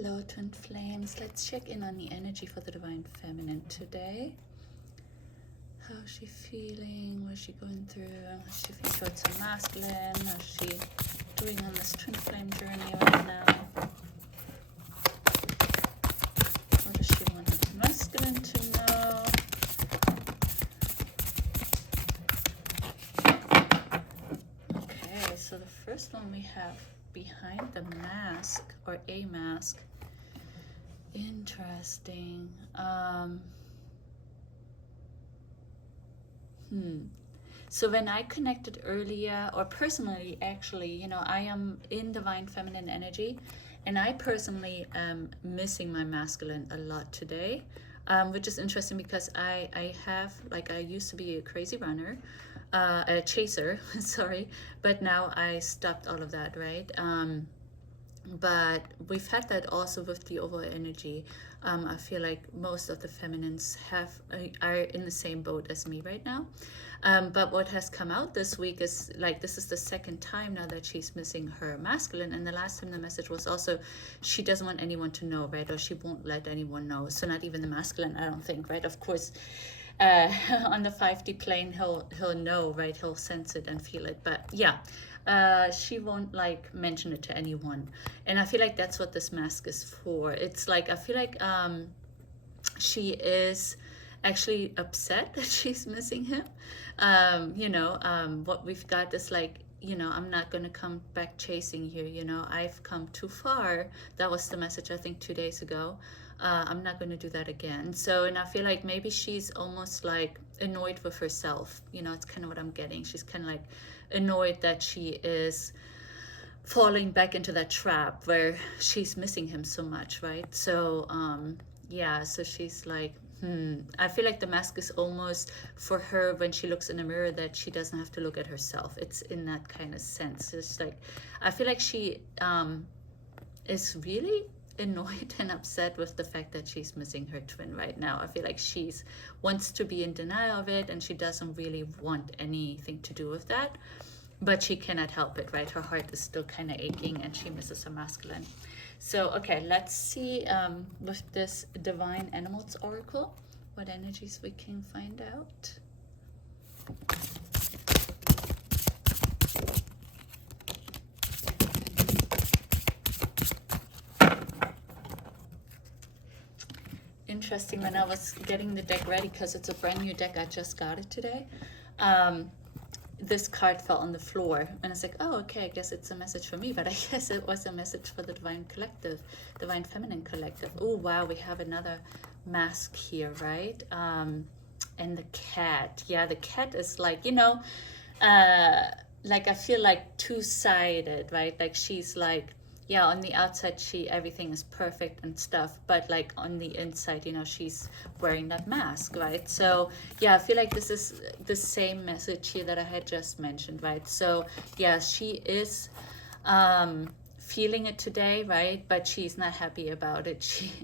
Hello twin flames, let's check in on the energy for the divine feminine today. How's she feeling? What's she going through? How's she feeling towards her masculine? How's she doing on this twin flame journey right now? What does she want her masculine to know? Okay, so the first one we have behind the mask, or a mask. Interesting. So when I connected earlier, or personally, actually, you know, I am in divine feminine energy, and I personally am missing my masculine a lot today, which is interesting because I have, like, I used to be a crazy runner, a chaser, sorry, but now I stopped all of that, right? But we've had that also with the overall energy. I feel like most of the feminines are in the same boat as me right now. But what has come out this week is, like, this is the second time now that she's missing her masculine, and the last time the message was also she doesn't want anyone to know, right? Or she won't let anyone know. So not even the masculine, I don't think, right? Of course, on the 5D plane he'll know, right? He'll sense it and feel it, but yeah, she won't, like, mention it to anyone. And I feel like that's what this mask is for. It's like, I feel like she is actually upset that she's missing him. You know, what we've got is like, you know, I'm not going to come back chasing you, you know, I've come too far. That was the message, I think, 2 days ago. I'm not going to do that again. So, and I feel like maybe she's almost like annoyed with herself. You know, it's kind of what I'm getting. She's kind of like annoyed that she is falling back into that trap where she's missing him so much, right? So, yeah, so she's like, I feel like the mask is almost for her when she looks in the mirror that she doesn't have to look at herself. It's in that kind of sense. It's like, I feel like she is really annoyed and upset with the fact that she's missing her twin right now. I feel like she's wants to be in denial of it, and she doesn't really want anything to do with that, but she cannot help it, right? Her heart is still kind of aching and she misses her masculine. So okay, let's see with this divine animals oracle what energies we can find out. Interesting, when I was getting the deck ready, because it's a brand new deck, I just got it today, this card fell on the floor, and it's like, oh, okay, I guess it's a message for me, but I guess it was a message for the divine collective, divine feminine collective. Oh wow, we have another mask here, right? And the cat, yeah, the cat is like, you know, like, I feel like two-sided, right? Like, she's like, yeah, on the outside everything is perfect and stuff, but like on the inside, you know, she's wearing that mask, right? So yeah, I feel like this is the same message here that I had just mentioned, right? So yeah, she is feeling it today, right? But she's not happy about it.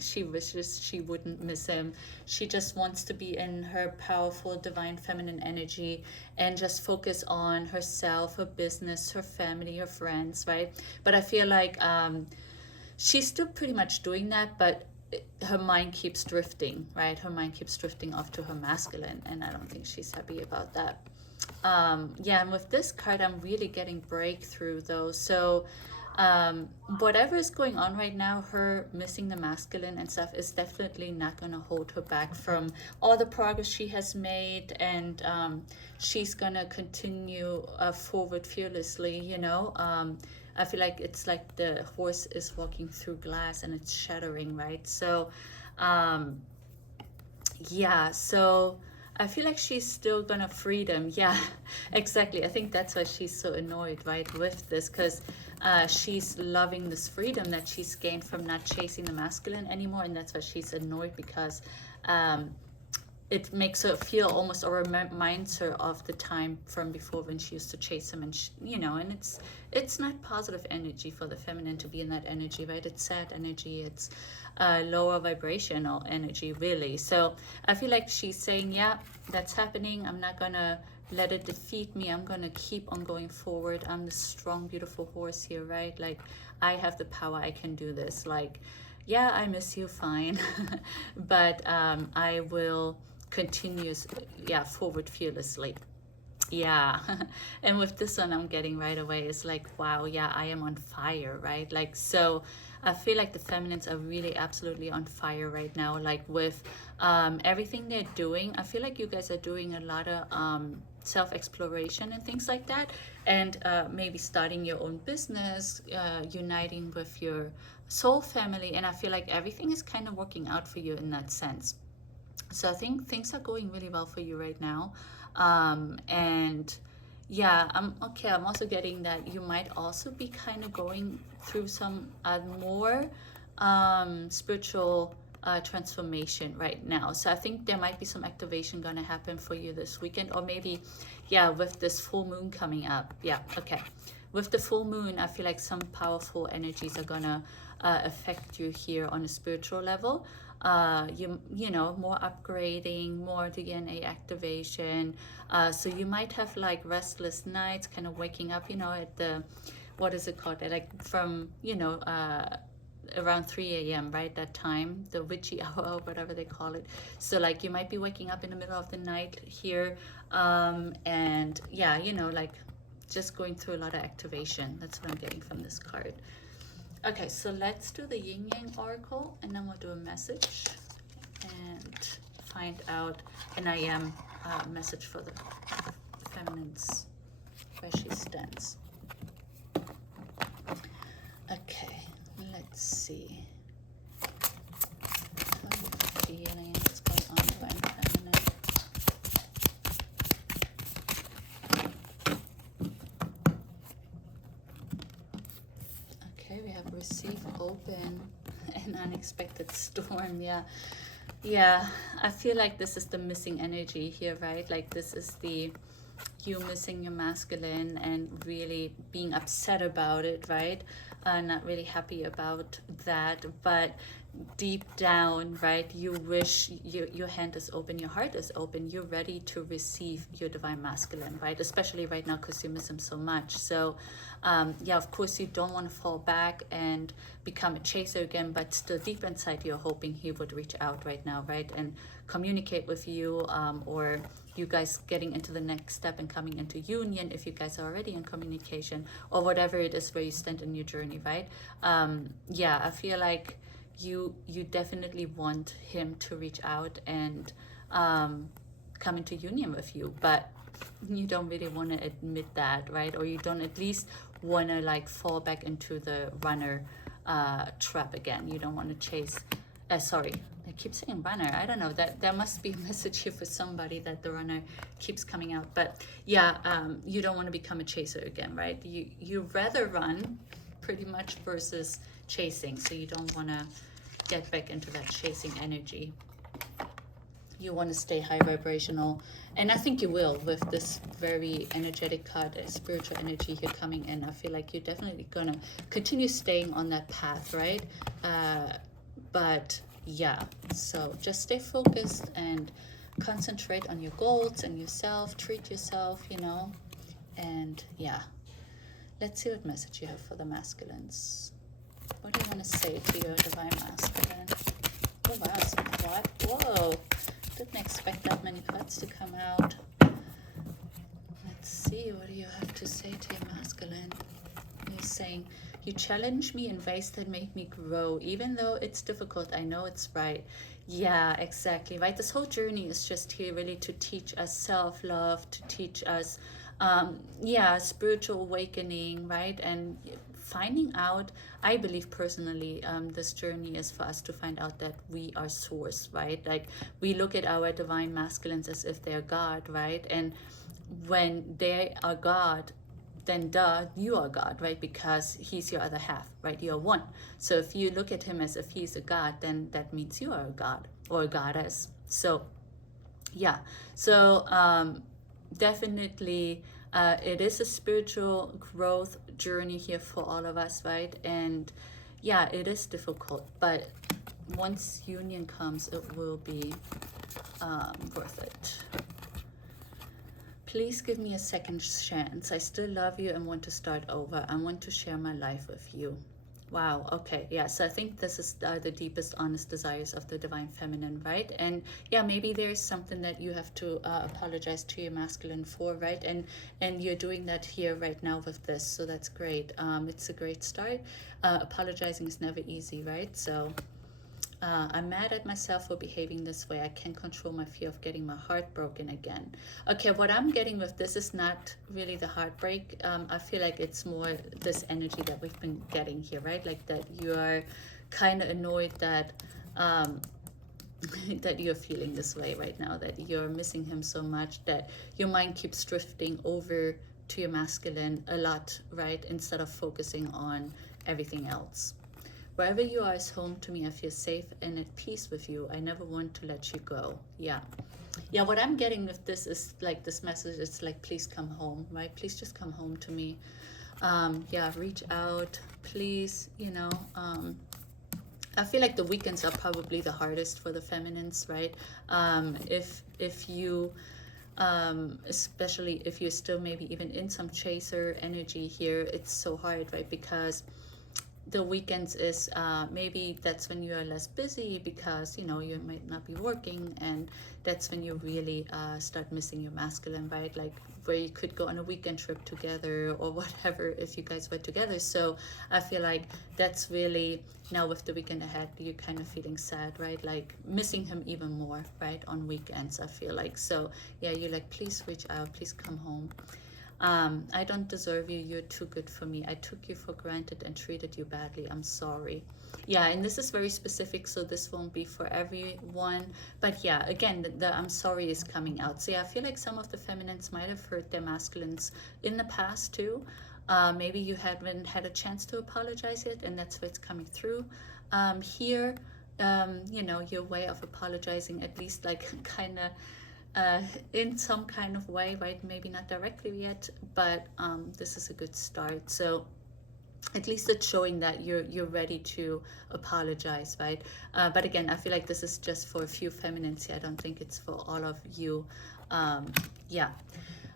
She wishes she wouldn't miss him. She just wants to be in her powerful divine feminine energy and just focus on herself, her business, her family, her friends, right? But I feel like she's still pretty much doing that, but her mind keeps drifting, right? Her mind keeps drifting off to her masculine, and I don't think she's happy about that. Yeah, and with this card, I'm really getting breakthrough though. So whatever is going on right now, her missing the masculine and stuff is definitely not going to hold her back from all the progress she has made, and she's going to continue forward fearlessly, you know. I feel like it's like the horse is walking through glass and it's shattering, right? So yeah, so I feel like she's still gonna freedom. Yeah, exactly. I think that's why she's so annoyed, right, with this, because she's loving this freedom that she's gained from not chasing the masculine anymore, and that's why she's annoyed, because it makes her feel almost, or reminds her of the time from before when she used to chase him, and she, you know, and it's not positive energy for the feminine to be in that energy, right? It's sad energy, it's lower vibrational energy, really. So I feel like she's saying, yeah, that's happening, I'm not gonna let it defeat me, I'm gonna keep on going forward, I'm the strong, beautiful horse here, right? Like, I have the power, I can do this. Like, yeah, I miss you fine, but I will continue, yeah, forward fearlessly. Yeah. And with this one I'm getting right away, it's like, wow, yeah, I am on fire, right? Like, so I feel like the feminines are really absolutely on fire right now, like with everything they're doing. I feel like you guys are doing a lot of self-exploration and things like that, and maybe starting your own business, uniting with your soul family, and I feel like everything is kind of working out for you in that sense. So I think things are going really well for you right now. And yeah, I'm also getting that you might also be kind of going through some more spiritual transformation right now. So I think there might be some activation going to happen for you this weekend, or maybe, yeah, with this full moon coming up. Yeah, okay. With the full moon, I feel like some powerful energies are going to affect you here on a spiritual level. You know, more upgrading, more DNA activation. So you might have like restless nights, kind of waking up, you know, at the, what is it called? Like from, you know, around 3 a.m., right? That time, the witchy hour, whatever they call it. So like you might be waking up in the middle of the night here. And yeah, you know, like just going through a lot of activation. That's what I'm getting from this card. Okay, so let's do the Yin Yang Oracle, and then we'll do a message and find out an I am message for the feminines, where she stands. Okay, let's see. How are you feeling? What's going on, divine feminine? We have receive, open, and unexpected storm. Yeah, I feel like this is the missing energy here, right? Like this is the you missing your masculine and really being upset about it, right? Not really happy about that, but deep down, right, you wish your hand is open, your heart is open, you're ready to receive your divine masculine, right? Especially right now because you miss him so much. So yeah, of course you don't want to fall back and become a chaser again, but still deep inside you're hoping he would reach out right now, right, and communicate with you, or you guys getting into the next step and coming into union if you guys are already in communication, or whatever it is where you stand in your journey, right? Yeah, I feel like you definitely want him to reach out and come into union with you, but you don't really want to admit that, right? Or you don't at least want to like fall back into the runner trap again. You don't want to chase sorry, I keep saying runner. I don't know, that must be a message here for somebody that the runner keeps coming out. But yeah, you don't want to become a chaser again, right? You rather run pretty much versus chasing. So you don't want to get back into that chasing energy. You want to stay high vibrational, and I think you will with this very energetic card, spiritual energy here coming in. I feel like you're definitely gonna continue staying on that path, right? But yeah, so just stay focused and concentrate on your goals and yourself, treat yourself, you know. And yeah, let's see what message you have for the masculines. What do you want to say to your divine masculine? Oh wow, so what? Whoa, didn't expect that many cards to come out. Let's see, what do you have to say to your masculine? You're saying, you challenge me in ways that make me grow. Even though it's difficult, I know it's right. Yeah, exactly, right? This whole journey is just here really to teach us self-love, to teach us, yeah, spiritual awakening, right? And finding out, I believe personally, this journey is for us to find out that we are source, right? Like we look at our divine masculines as if they're God, right? And when they are God, then duh, you are God, right? Because he's your other half, right? You're one. So if you look at him as if he's a God, then that means you are a God or a goddess. So yeah, so definitely it is a spiritual growth journey here for all of us, right? And yeah, it is difficult, but once union comes, it will be worth it. Please give me a second chance. I still love you and want to start over. I want to share my life with you. Wow, okay, yeah, so I think this is the deepest, honest desires of the divine feminine, right? And yeah, maybe there's something that you have to apologize to your masculine for, right? And you're doing that here right now with this, so that's great. It's a great start. Apologizing is never easy, right? So I'm mad at myself for behaving this way. I can't control my fear of getting my heart broken again. Okay, what I'm getting with this is not really the heartbreak. I feel like it's more this energy that we've been getting here, right? Like that you're kind of annoyed that that you're feeling this way right now, that you're missing him so much that your mind keeps drifting over to your masculine a lot, right? Instead of focusing on everything else. Wherever you are is home to me. I feel safe and at peace with you. I never want to let you go. Yeah. Yeah, what I'm getting with this is like this message. It's like, please come home, right? Please just come home to me. Yeah, reach out, please, you know. I feel like the weekends are probably the hardest for the feminines, right? If you, especially if you're still maybe even in some chaser energy here, it's so hard, right? Because the weekends is maybe that's when you are less busy because, you know, you might not be working, and that's when you really start missing your masculine, right? Like where you could go on a weekend trip together or whatever if you guys were together. So I feel like that's really, now with the weekend ahead, you're kind of feeling sad, right? Like missing him even more, right? On weekends, I feel like. So yeah, you're like, please reach out, please come home. I don't deserve you. You're too good for me. I took you for granted and treated you badly. I'm sorry. Yeah, and this is very specific, so this won't be for everyone. But yeah, again, the I'm sorry is coming out. So yeah, I feel like some of the feminines might have hurt their masculines in the past too. Maybe you haven't had a chance to apologize yet, and that's what's coming through. Here, you know, your way of apologizing, at least like kind of in some kind of way, right? Maybe not directly yet, but this is a good start. So at least it's showing that you're ready to apologize, right? But again, I feel like this is just for a few feminines here. I don't think it's for all of you. Yeah.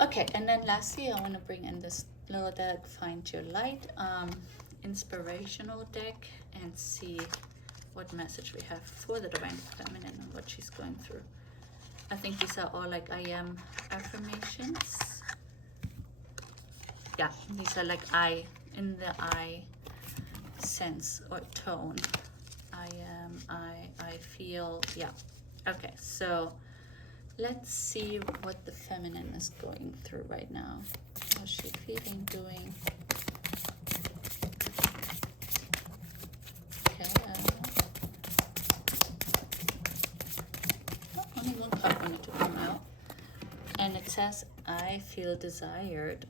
Okay, and then lastly, I want to bring in this little deck, Find Your Light, inspirational deck, and see what message we have for the divine feminine and what she's going through. I think these are all like I am affirmations. Yeah, these are like I, in the I sense or tone. I am, I feel, yeah. Okay, so let's see what the feminine is going through right now. How's she feeling, doing? Okay, only one card wanted to come out, and it says I feel desired.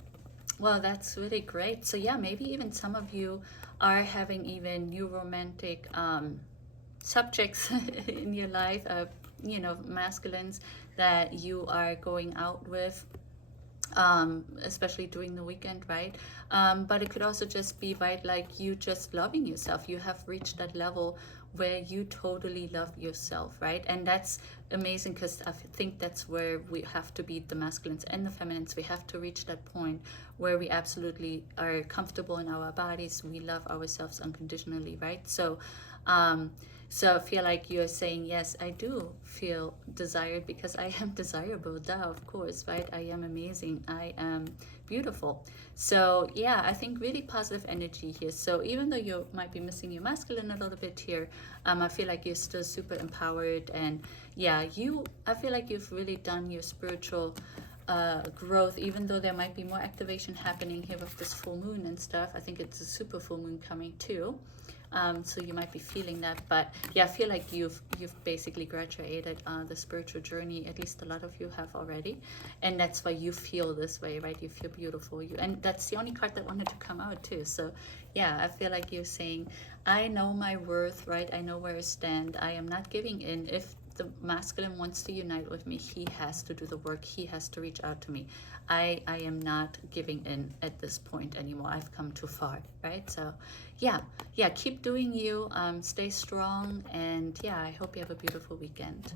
Well, that's really great. So yeah, maybe even some of you are having even new romantic subjects in your life, you know, masculines that you are going out with, especially during the weekend, right? But it could also just be, right, like you just loving yourself. You have reached that level where you totally love yourself, right? And that's amazing, because I think that's where we have to be, the masculines and the feminines. We have to reach that point where we absolutely are comfortable in our bodies. We love ourselves unconditionally, right? So so I feel like you're saying, yes, I do feel desired because I am desirable, duh, of course, right? I am amazing, I am beautiful. So yeah, I think really positive energy here. So even though you might be missing your masculine a little bit here, I feel like you're still super empowered. And yeah, I feel like you've really done your spiritual growth, even though there might be more activation happening here with this full moon and stuff. I think it's a super full moon coming too. So you might be feeling that, but yeah, I feel like you've basically graduated the spiritual journey. At least a lot of you have already, and that's why you feel this way, right? You feel beautiful. And that's the only card that wanted to come out too. So yeah, I feel like you're saying, I know my worth, right? I know where I stand. I am not giving in. If the masculine wants to unite with me, he has to do the work. He has to reach out to me. I am not giving in at this point anymore. I've come too far, right? So yeah, keep doing you. Stay strong, and yeah, I hope you have a beautiful weekend.